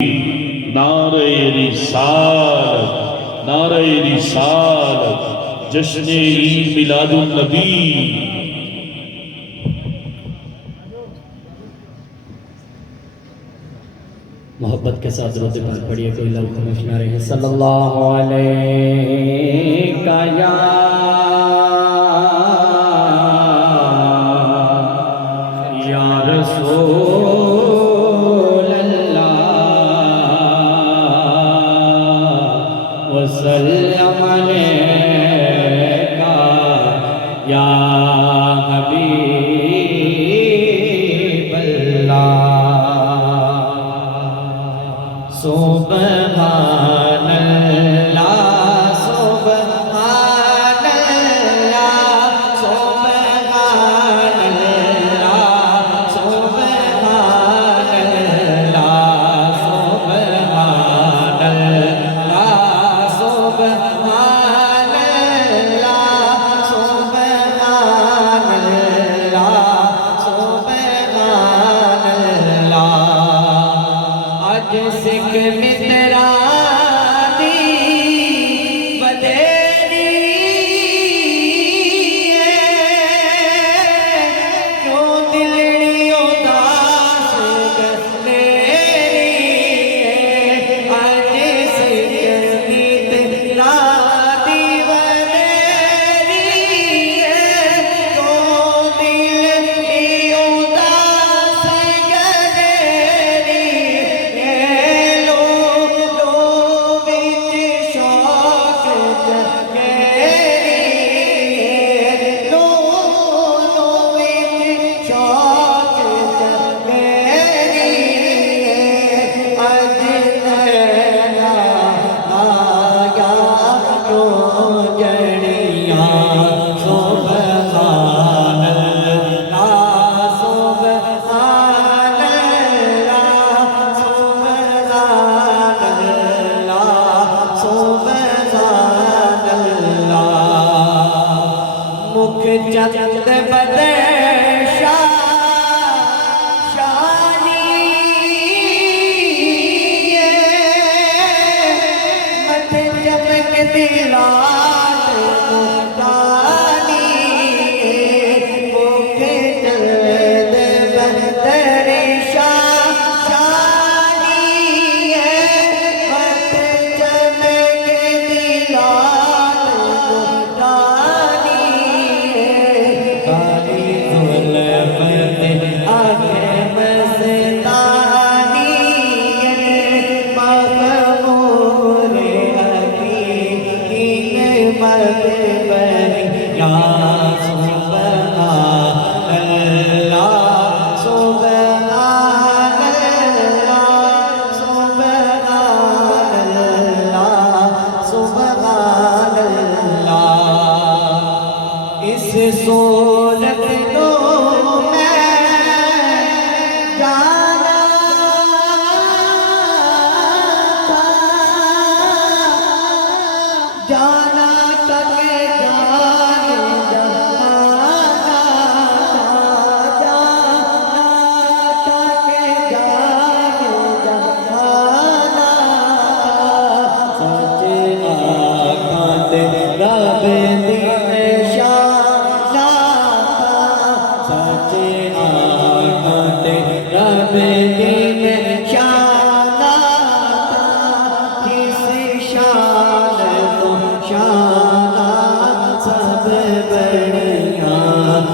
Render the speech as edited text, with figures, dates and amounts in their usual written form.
نعرہ رسالت، نعرہ رسالت، جشن عید میلاد النبی۔ محبت کے ساتھ درود پاک پڑھیے، کوئی لفظ خاموش نہ رہے۔ صلی اللہ علیہ یا رسول اللہ وسلم علیکہ یا حبیب اللہ۔ سبحان اللہ سبحان اللہ سبحان اللہ سبحان اللہ سبحان اللہ سبحان اللہ سبحان اللہ سبحان اللہ۔ آج سکھ مترانی بدیری ہے، کیوں دلڑی اداس گھنیری ہے۔ آج سکھ مترانی بدیری ہے، کیوں دلڑی اداس گھنیری ہے۔ چند بدے شانی مت چمک دلات مدانی مکھ چند بدے شانی مت چمک دلات مدانی۔ اس صورت کو میں جانا تھا، جانا تک جانا تک جانا سچ آقا تیرا بے رب دین شانا کس شان تو شانا سب بڑیاں